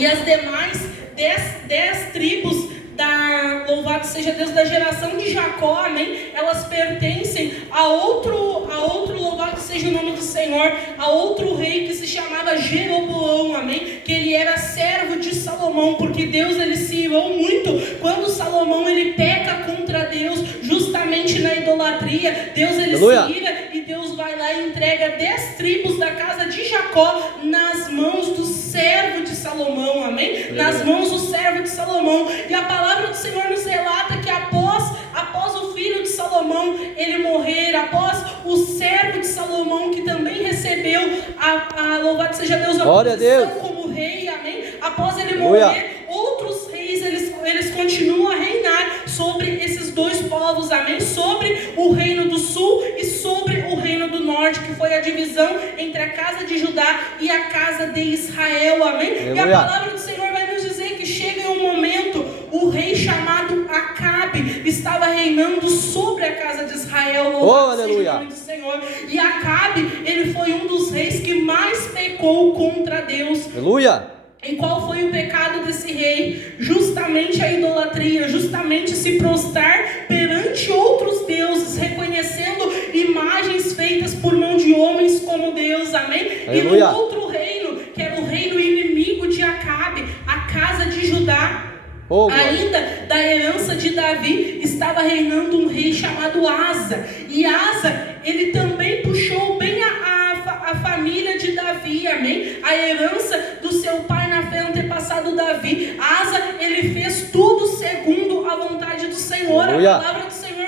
E as demais 10 tribos louvado seja Deus, da geração de Jacó, amém? Elas pertencem a outro, louvado seja o nome do Senhor, a outro rei que se chamava Jeroboão, amém? Que ele era servo de Salomão, porque Deus, ele se irou muito quando Salomão, ele peca contra Deus, justamente na idolatria. Deus, ele se ira e Deus vai lá e entrega 10 tribos da casa de Jacó nas mãos do servo de Salomão, amém? Nas mãos do servo de Salomão. E a palavra do Senhor nos relata que após o filho de Salomão ele morrer, após o servo de Salomão, que também recebeu louvado seja Deus, a posição como rei, amém? Após ele morrer, outros reis, eles continuam a reinar sobre esses dois povos, amém? Sobre o reino do sul e sobre o reino do norte, que foi a divisão entre a casa de Judá e a casa de Israel, amém? Aleluia. E a palavra do Senhor vai nos dizer que chega em um momento, o rei chamado Acabe estava reinando sobre a casa de Israel, louvado seja o nome do Senhor. E Acabe, ele foi um dos reis que mais pecou contra Deus. Aleluia. E qual foi o pecado desse rei? Justamente a idolatria, justamente se prostrar perante outros deuses, reconhecendo imagens feitas por mão de homens como Deus, amém? Aleluia. E no outro reino, que era o reino inimigo de Acabe, a casa de Judá, ainda da herança de Davi, estava reinando um rei chamado Asa. E Asa, ele também puxou bem a família de Davi, amém? A herança do seu pai na fé antepassado Davi. Asa, ele fez tudo segundo a vontade do Senhor. Aleluia. A palavra do Senhor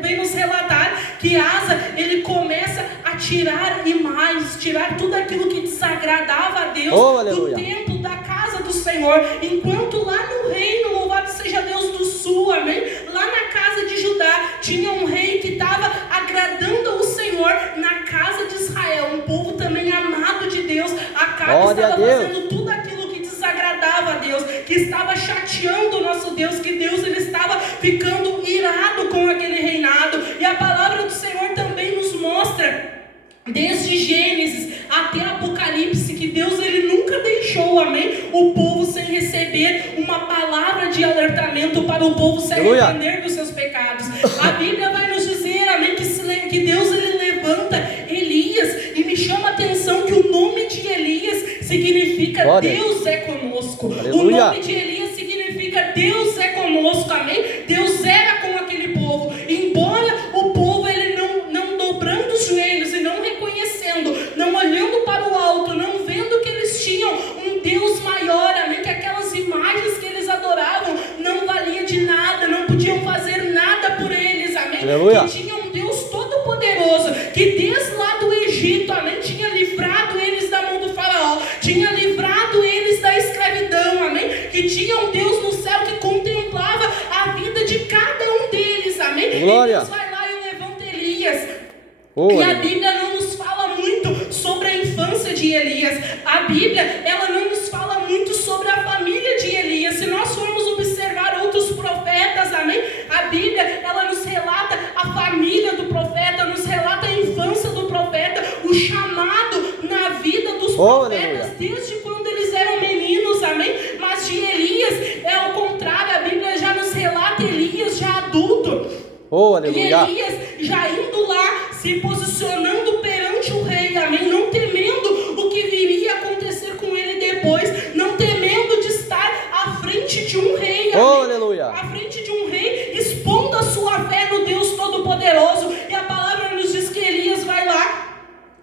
vem nos relatar que Asa, ele começa a tirar imagens, tirar tudo aquilo que desagradava a Deus do templo, da casa do Senhor. Enquanto lá no reino, louvado seja Deus do sul, amém? Lá na casa de Judá, tinha um rei que estava agradando ao Senhor na casa de Israel, um povo também amado de Deus. Acabe estava fazendo tudo aquilo que desagradava a Deus, que estava chateando o nosso Deus, que Deus, ele estava ficando irado com aquele reinado. E a palavra do Senhor também nos mostra, desde Gênesis até Apocalipse, que Deus, ele nunca deixou, amém, o povo sem receber uma palavra de alertamento para o povo se arrepender dos seus pecados. A Bíblia vai nos dizer, amém, que Deus, ele levanta Elias, e me chama a atenção que o nome de Elias significa Deus é conosco. Aleluia. O nome de Elias significa Deus é conosco, amém? Deus era com aquele povo, embora o povo, ele não dobrando os joelhos e não reconhecendo, não olhando para o alto, não vendo que eles tinham um Deus maior, amém? Que aquelas imagens que eles adoravam não valia de nada, não podiam fazer nada por eles, amém? Aleluia. Que tinha um Deus todo-poderoso, que desde lá do Egito, amém, tinha livrado eles da mão do faraó, tinha livrado eles da escravidão, amém? Que tinha um Deus no céu que contemplava a vida de cada um deles, amém? Glória. E Deus vai lá e levanta Elias. E a Bíblia não nos fala muito sobre a infância de Elias. A Bíblia, ela não nos fala muito sobre a família de Elias. Se nós formos observar outros profetas, amém? A Bíblia, ela nos relata a família do profeta, nos relata a infância do profeta, o chamado na vida dos profetas, desde quando eles eram meninos, amém? Mas de Elias, é o contrário, a Bíblia já nos relata Elias já adulto. E Elias já indo lá, se posicionando perante o rei, amém? Não temendo o que viria a acontecer com ele depois, não temendo de estar à frente de um rei, amém? À frente de um rei, expondo a sua fé no Deus Todo-Poderoso. E a palavra nos diz que Elias vai lá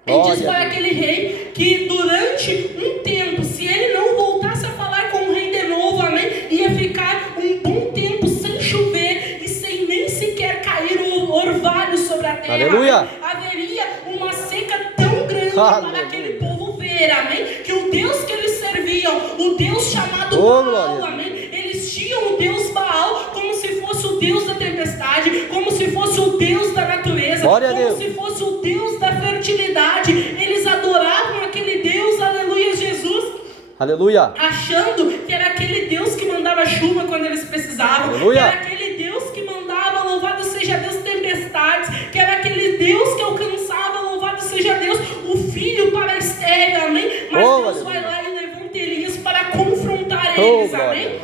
e diz para aquele rei que durante um tempo, se ele não voltasse a falar com o rei de novo, amém? Ia ficar um bom tempo sem chover e sem nem sequer cair o orvalho sobre a terra. Aleluia. Haveria uma seca tão grande para aquele povo ver, amém? Que o Deus que eles serviam, o Deus chamado Baal, amém? Eles tinham o Deus Baal como se fosse o Deus da tempestade, como se fosse o Deus da natureza, como se fosse o Deus da fertilidade. Eles adoravam aquele Deus, aleluia, Jesus. Aleluia. Achando que era aquele Deus que mandava chuva quando eles precisavam. Aleluia. Que era aquele Deus que mandava, louvado seja Deus, tempestades. Que era aquele Deus que alcançava, louvado seja Deus, o filho para a estéril, amém? Mas Deus vai lá e levanta Elias para confrontar eles, amém?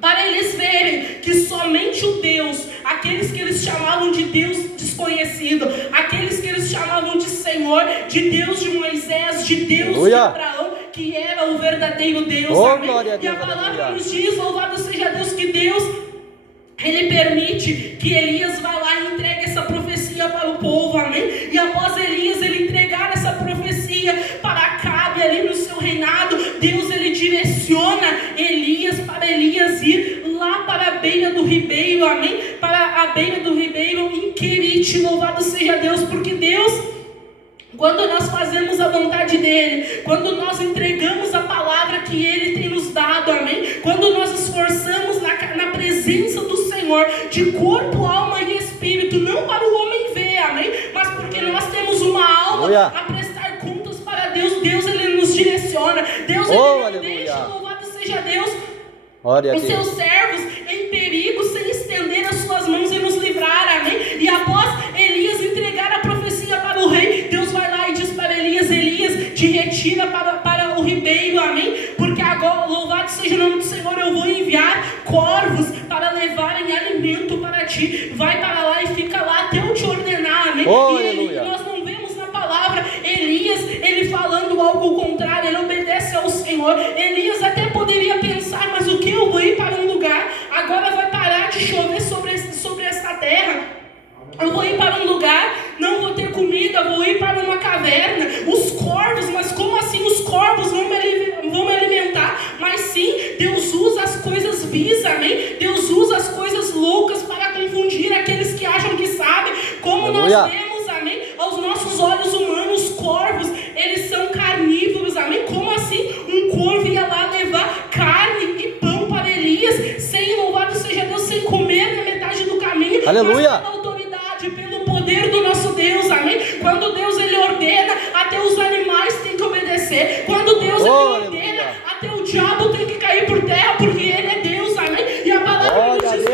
Para eles verem que somente o Deus, aqueles que eles chamavam de Deus desconhecido, aqueles que eles chamavam de Senhor, de Deus de Moisés, de Deus de Abraão, que era o verdadeiro Deus, amém? E a palavra nos diz, louvado seja Deus, que Deus, Ele permite que Elias vá lá e entregue essa profecia para o povo, amém? E após Elias, ele entregar essa profecia para Acabe ali no seu reinado, Deus, ele direciona Elias para Elias ir lá para a beira do ribeiro, amém? Para a beira do ribeiro em Querite, louvado seja Deus, porque Deus, quando nós fazemos a vontade dEle, quando nós entregamos a palavra que Ele tem nos dado, amém? Quando nós esforçamos na presença do Senhor, de corpo, alma e espírito, não para o homem ver, amém? Mas porque nós temos uma alma a prestar contas para Deus, Deus, Ele nos direciona, Deus, Ele não deixa, louvado seja Deus, os seus servos em perigo, sem estender as suas mãos e nos livrar, amém? E após Elias entregar a profecia para o rei, Deus vai lá e diz para Elias, Elias, te retira para o ribeiro, amém? Porque agora, louvado seja o nome do Senhor, eu vou enviar corvos para levarem alimento para ti, vai para lá e fica lá até eu te ordenar, amém? E nós não vemos na palavra Elias, ele falando algo contrário, ele obedece ao Senhor. Elias até poderia pensar, mas o que eu vou ir para um lugar, agora vai parar de chover sobre esta terra, eu vou ir para um lugar, não vou ter comida, vou ir para uma caverna, os corvos, mas como assim os corvos vão me alimentar? Mas sim, Deus usa as coisas vis, amém? Deus usa as coisas loucas para confundir aqueles que acham que sabem, como nós vemos, amém? Aos nossos olhos humanos, corvos, eles são carnívoros, amém? Como assim um corvo ia lá levar carne e pão para Elias, sem, louvado seja Deus, sem comer na metade do caminho, aleluia, mas pela autoridade, pelo poder do nosso Deus, amém? Quando Deus, ele ordena, até os animais têm que obedecer. Quando Deus, ele ordena, até o diabo tem que cair por terra, porque ele é Deus, amém? E a palavra nos diz que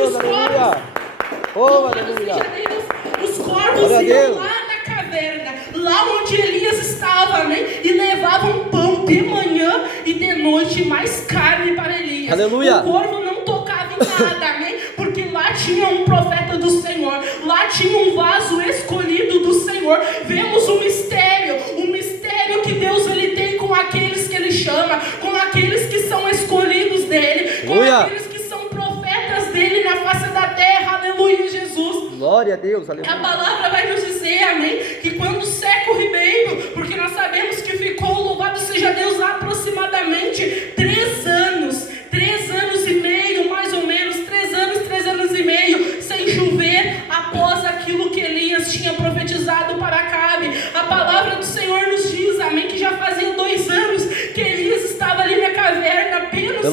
os corvos iam lá na caverna, lá onde Elias estava, amém? E levavam pão de manhã e de noite, mais carne para Elias. Aleluia. O corvo não tocava em nada, amém? Porque lá tinha um profeta do Senhor, lá tinha um vaso escolhido do Senhor. Vemos um mistério que Deus, ele tem com aqueles que ele chama, com aqueles que são escolhidos dele, com aqueles que são profetas dele na face da terra, aleluia, Jesus. Glória a Deus, aleluia. A palavra vai nos dizer, amém, que quando seca o ribeiro, porque nós sabemos que ficou, louvado seja Deus, aproximadamente 3 anos e meio, mais ou menos, 3 anos e meio, sem chover, após aquilo que Elias tinha profetizado para Acabe. A palavra do Senhor nos diz, amém, que já fazia 2 anos que Elias estava ali na caverna, apenas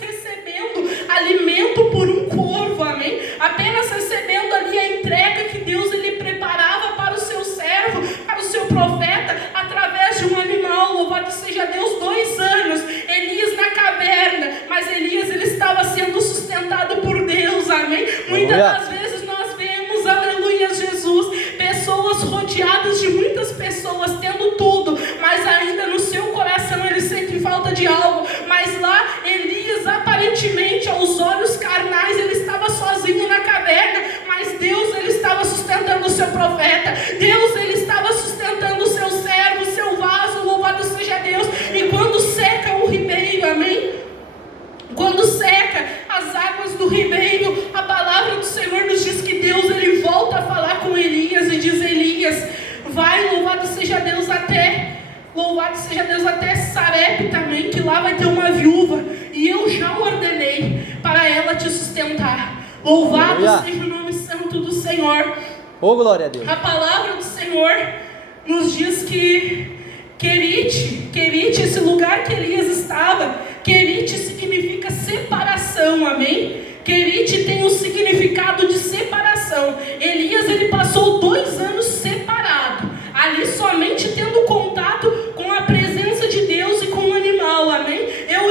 recebendo alimento por um corvo, amém, apenas recebendo ali a entrega que Deus, ele preparava para o seu servo, para o seu profeta, através de um animal. Louvado seja Deus, 2 anos, Elias na caverna, mas Elias, ele estava sendo sustentado por Deus, amém? Muitas das vezes nós vemos, aleluia, Jesus, pessoas rodeadas de muitas pessoas, tendo tudo, mas ainda no seu coração ele sente falta de algo. Mas lá, Elias, aparentemente, aos olhos carnais, ele estava sozinho na caverna, mas Deus, ele estava sustentando o seu profeta, Deus, ele estava sustentando o seu servo, o seu vaso, louvado seja Deus. E quando seca o ribeiro, amém? Quando seca as águas do ribeiro, a palavra do Senhor nos diz que Deus, ele volta a falar com Elias e diz, Elias, vai, louvado seja Deus, até Sarepta também, que lá vai ter uma viúva, e eu já ordenei para ela te sustentar. Louvado seja o nome santo do Senhor. Glória a Deus. A palavra do Senhor nos diz que Querite, esse lugar que Elias estava, Querite significa separação, amém? Querite tem o significado de separação. Elias, ele passou 2 anos separado, ali somente tendo contato com a presença de Deus e com o animal, amém? Eu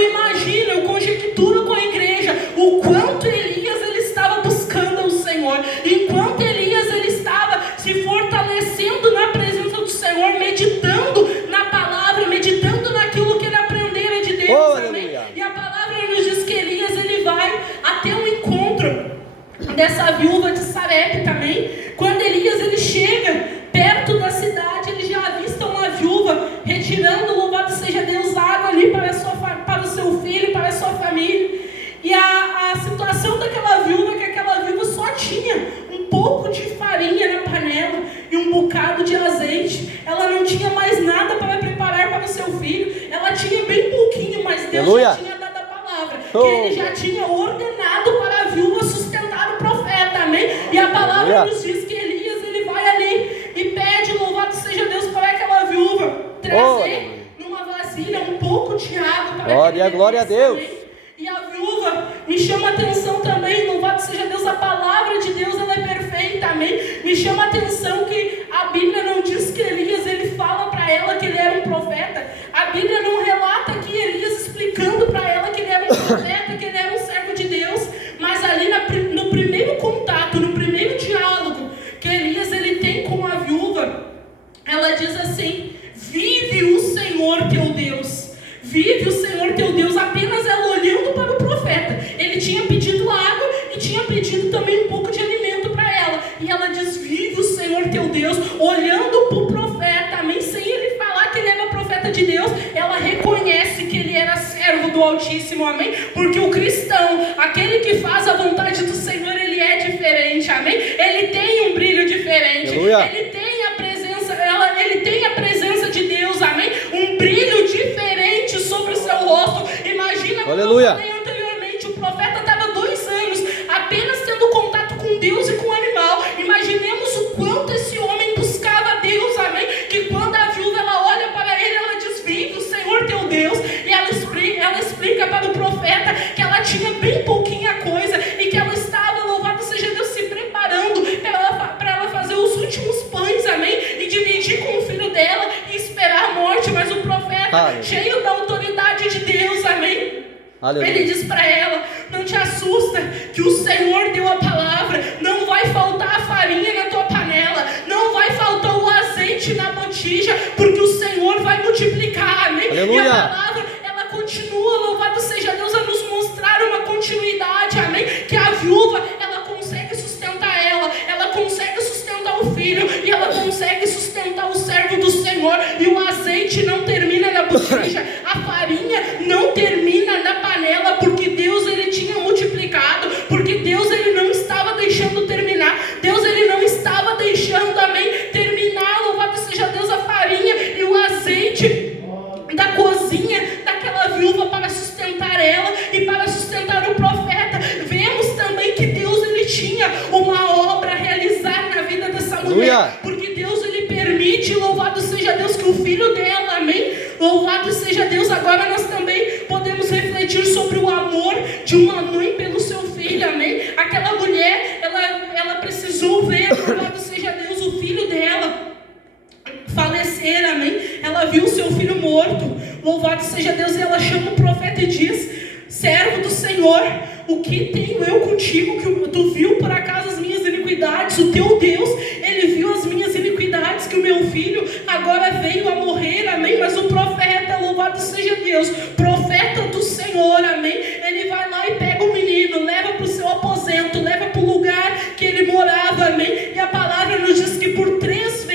conjecturo com a igreja, o quanto Elias, ele estava buscando ao Senhor, enquanto Elias, ele estava se fortalecendo na presença do Senhor, meditando na palavra, meditando naquilo que ele aprendera de Deus, amém? E a palavra dessa viúva de Sarepta também. Quando Elias ele chega perto da cidade, ele já avista uma viúva retirando, louvado seja Deus, água ali para o seu filho, para a sua família. E a situação daquela viúva é que aquela viúva só tinha um pouco de farinha na panela e um bocado de azeite. Ela não tinha mais nada para preparar para o seu filho. Ela tinha bem pouquinho, mas Deus já tinha dado a palavra. Que ele já tinha ordenado para a viúva sustentar o profeta, amém? E a palavra nos diz que Elias ele vai ali e pede, louvado seja Deus, para aquela viúva trazer numa vasilha um pouco de água para glória a Deus. E a viúva me chama a atenção também, louvado seja Deus, a palavra de Deus ela é perfeita, amém? Me chama a atenção que a Bíblia não diz que Elias ele fala para ela que ele era um profeta. A Bíblia não relata aqui Elias explicando para ela que ele era um profeta, que ele era um servo de Deus. Mas ali no primeiro contato, no primeiro diálogo que Elias ele tem com a viúva, ela diz assim: vive o Senhor teu Deus. Vive o Senhor teu Deus, apenas ela olhando para o profeta. Ele tinha pedido água e tinha pedido também um pouco de alimento para ela. E ela diz: vive o Senhor teu Deus, olhando para o profeta, amém? Sem ele falar que ele era profeta de Deus, ela reconhece que ele era servo do Altíssimo, amém? Porque o cristão, aquele que faz a vontade do Senhor, ele é diferente, amém? Ele tem um brilho diferente. Aleluia. Ele tem a presença de Deus, amém? Um brilho diferente sobre o seu rosto. Imagina como eu falei anteriormente, o profeta estava 2 anos apenas tendo contato com Deus e com o animal. Imaginemos o quanto esse homem buscava Deus, amém? Que quando a viúva ela olha para ele, ela diz: vive o Senhor teu Deus. E ela explica para o profeta que ela tinha bem pouquinha coisa e que ela estava, louvado seja Deus, se preparando para ela fazer os últimos pães, amém? E dividir com o filho dela e esperar a morte. Mas o profeta, cheio da autoridade de Deus, amém? Aleluia. Ele diz para ela: não te assusta, que o Senhor deu a palavra, não vai faltar a farinha na tua panela, não vai faltar o azeite na botija, porque o Senhor vai multiplicar, amém? Aleluia. E a palavra, ela continua, louvado seja Deus, a nos mostrar uma continuidade, amém? Que a viúva, ela consegue sustentar ela consegue sustentar o filho, e ela consegue sustentar o servo do Senhor. E o azeite não termina na botija, a farinha não termina na panela, porque Deus ele tinha multiplicado, porque Deus ele não estava deixando terminar, Deus ele não estava deixando, amém, terminar, louvado seja Deus, a farinha e o azeite da cozinha daquela viúva para sustentar ela e para sustentar o profeta. Vemos também que Deus ele tinha uma obra a realizar na vida dessa mulher, porque Deus ele permite, louvado seja Deus, que o filho dela, amém, louvado seja Deus. Agora nós também podemos refletir sobre o amor de uma mãe pelo seu filho, amém? Aquela mulher, ela precisou ver, louvado seja Deus, o filho dela falecer, amém? Ela viu seu filho morto, louvado seja Deus, e ela chama o profeta e diz: servo do Senhor, o que tenho eu contigo, que tu viu por acaso as minhas iniquidades? O teu Deus, ele viu as minhas iniquidades, que o meu filho agora veio a morrer, amém? Mas o profeta, louvado seja Deus, profeta do Senhor, amém? Ele vai lá e pega o menino, leva para o seu aposento, leva para o lugar que ele morava, amém? E a palavra nos diz que por 3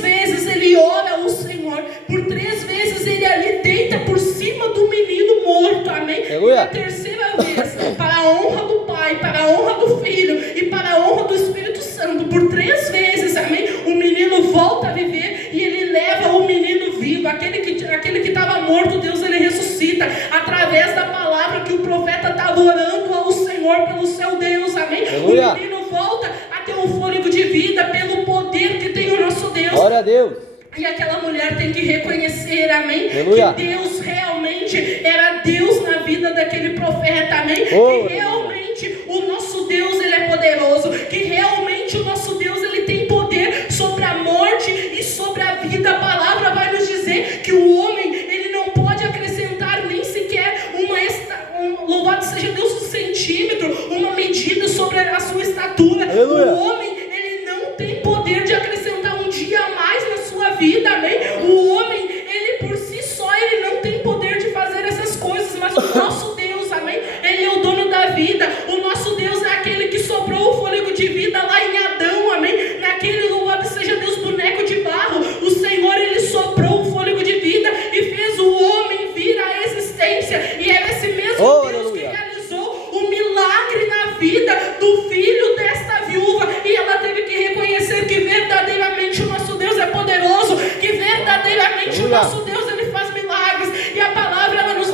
vezes ele ora ao Senhor, por 3 vezes ele ali deita por cima do menino morto, amém? E a terceira vez, para a honra do Pai, para a honra do Filho e para a honra do Espírito Santo, por 3 vezes, amém? O menino volta a viver e ele leva o menino vivo, aquele que estava morto, Deus ele ressuscita, através da palavra que o profeta estava orando ao Senhor pelo seu Deus, amém? Aleluia. O menino volta a ter um fôlego de vida pelo poder que tem o nosso Deus. Glória a Deus. E aquela mulher tem que reconhecer, amém? Aleluia. Que Deus realmente era Deus na vida daquele profeta, amém? Que realmente o nosso Deus ele é poderoso, que realmente o nosso Deus ele tem poder sobre a morte e sobre a vida. A palavra vai nos dizer que o homem ele não pode acrescentar nem sequer louvado seja Deus, 1 centímetro, uma medida sobre a sua estatura. Aleluia. O homem ele não tem poder de acrescentar um dia a mais na sua vida, amém? O homem, ele por si só, ele não tem poder de fazer essas coisas, mas o nosso Deus, amém? Ele é o dono da vida, o nosso Deus é aquele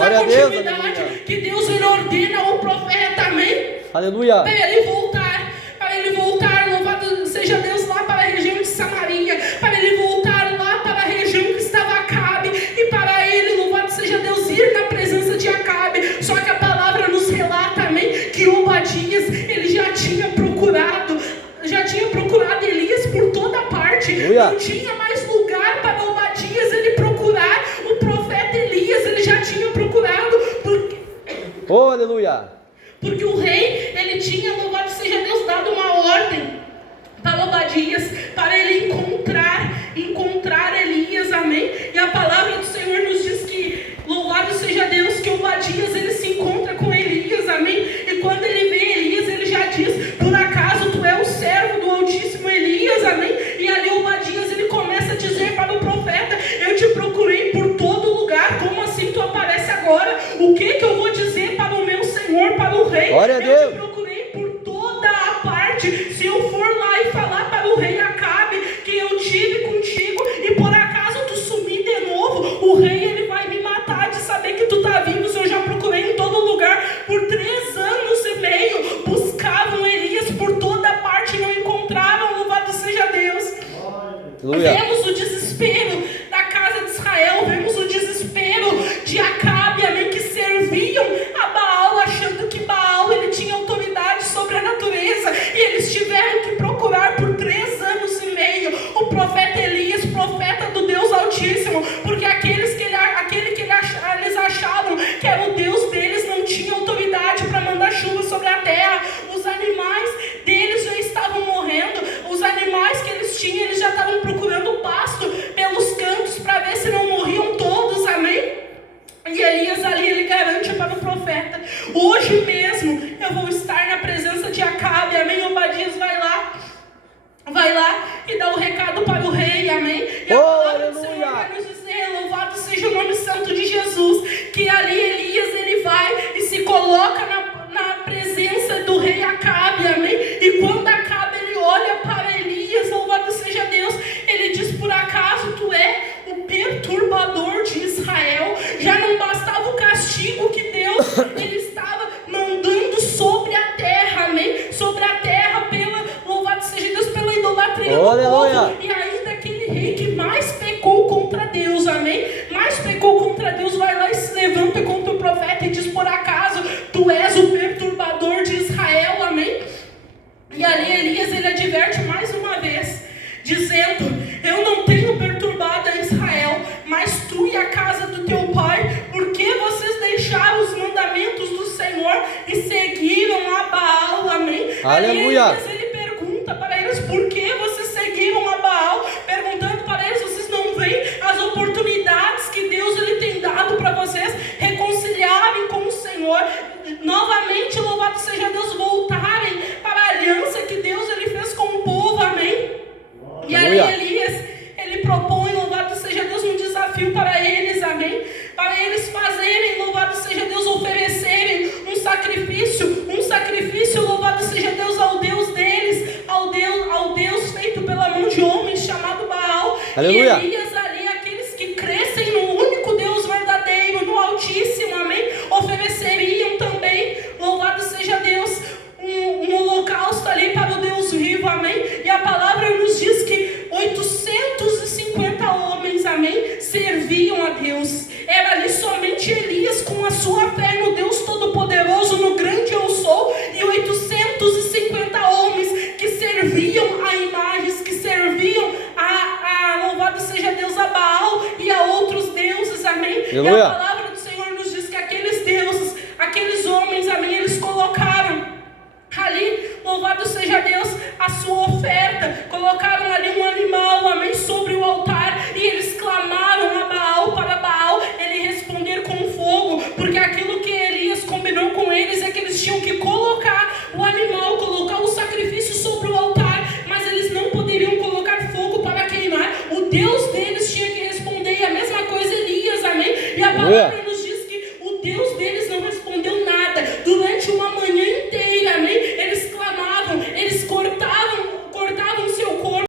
dar Glória a Deus, continuidade, aleluia. que Deus ele ordena o profeta, amém? Aleluia. Para ele voltar, louvado seja Deus, lá para a região de Samaria, para ele voltar lá para a região que estava Acabe, e para ele, louvado seja Deus, ir na presença de Acabe. Só que a palavra nos relata, amém, que Obadias, ele já tinha procurado Elias por toda parte. Aleluia. Não tinha mais lugar para Obadias ele procurar o profeta Elias. Ele já tinha procurado, Oh, aleluia. porque o rei, ele tinha, louvado seja Deus, dado uma ordem para Obadias, para ele encontrar Elias, amém? E a palavra do Senhor nos diz que, louvado seja Deus, que Obadias, ele se encontra com Elias, amém? E quando ele vê Elias, ele já diz: por acaso tu é o servo do Altíssimo Elias, amém? E ali Obadias, ele começa a dizer para o profeta: eu te procurei por todo lugar, como assim tu aparece agora? O que eu vou dizer para o meu Senhor, para o rei? Glória a Eu Deus. te procurei por toda a parte. Se eu for lá e falar para o rei Acabe que eu tive contigo e por acaso tu sumir de novo, o rei ele vai me matar de saber que tu está vivo. Se eu já procurei em todo lugar por 3 anos e meio, buscavam Elias por toda parte e não encontravam. Louvado seja Deus. Aleluia. Vemos o desespero da casa de Israel, vemos o desespero de Acabe, amém, que serviam a Baal, achando que Baal ele tinha autoridade sobre a natureza, e eles tiveram que procurar por 3 anos e meio o profeta Elias, profeta do Deus Altíssimo, porque aquele que eles achavam que era o Deus deles não tinha autoridade para mandar chuva sobre a terra. Os animais deles já estavam morrendo, os animais que eles tinham, eles já estavam procurando pasto pelos cantos para ver se não morriam todos, amém? E Elias ali, ele garante para o profeta: hoje mesmo eu vou estar na presença de Acabe, amém? Obadias vai lá e dá o recado para o rei, amém? E a palavra do Senhor vai nos dizer, louvado seja o nome santo de Jesus, que ali Elias, ele vai e se coloca na presença do rei Acabe, amém? E quando Acabe, ele olha para Elias, louvado seja Deus, ele diz: por acaso tu é o perturbador de Israel? Já não bastava o castigo que Deus ele estava mandando sobre a terra, amém? Sobre a terra, louvado seja Deus, pela idolatria do povo. E ainda aquele rei que mais pecou contra Deus, amém? Mais pecou contra Deus, vai lá e se levanta contra o profeta e diz: por acaso tu és o perturbador de Israel, amém? E ali Elias, ele adverte mais uma vez, dizendo: eu não tenho perturbado a Israel, mas tu e a casa do teu pai, porque vocês deixaram os mandamentos do Senhor e seguiram a Baal, amém? Aleluia. Ali Elias, ele pergunta para eles: por que vocês seguiram a Baal? Perguntando para eles: vocês não veem as oportunidades que Deus ele tem dado para vocês reconciliarem com o Senhor, novamente, louvado seja Deus, voltarem para a aliança que Deus ele fez com o povo, amém? E aí Elias, ele propõe, louvado seja Deus, um desafio para eles, amém? Para eles fazerem, louvado seja Deus, oferecerem um sacrifício, louvado seja Deus, ao Deus deles, ao Deus feito pela mão de homens, chamado Baal. Aleluia. E Elias ali, aqueles que crescem no único Deus verdadeiro, no Altíssimo, amém? Ofereceriam também, louvado seja Deus, um holocausto ali para o Deus vivo, amém? E a palavra nos diz que 850 homens, amém, serviam a Deus. Era ali somente Elias com a sua fé no Deus Todo-Poderoso, no grande eu sou, e 850 homens que serviam a imagens, que serviam a louvado seja Deus, a Baal e a outros deuses, amém? Aleluia. E a palavra do Senhor nos diz que aqueles deuses, aqueles homens, amém, eles colocaram ali, louvado seja Deus, a sua oferta, colocaram ali um animal, amém, sobre o altar, e eles clamaram a Baal, para Baal ele responder com fogo, porque aquilo que Elias combinou com eles é que eles tinham que colocar o animal, colocar o sacrifício sobre o altar, mas eles não poderiam colocar fogo para queimar. O Deus deles tinha que responder, e a mesma coisa Elias, amém? E a palavra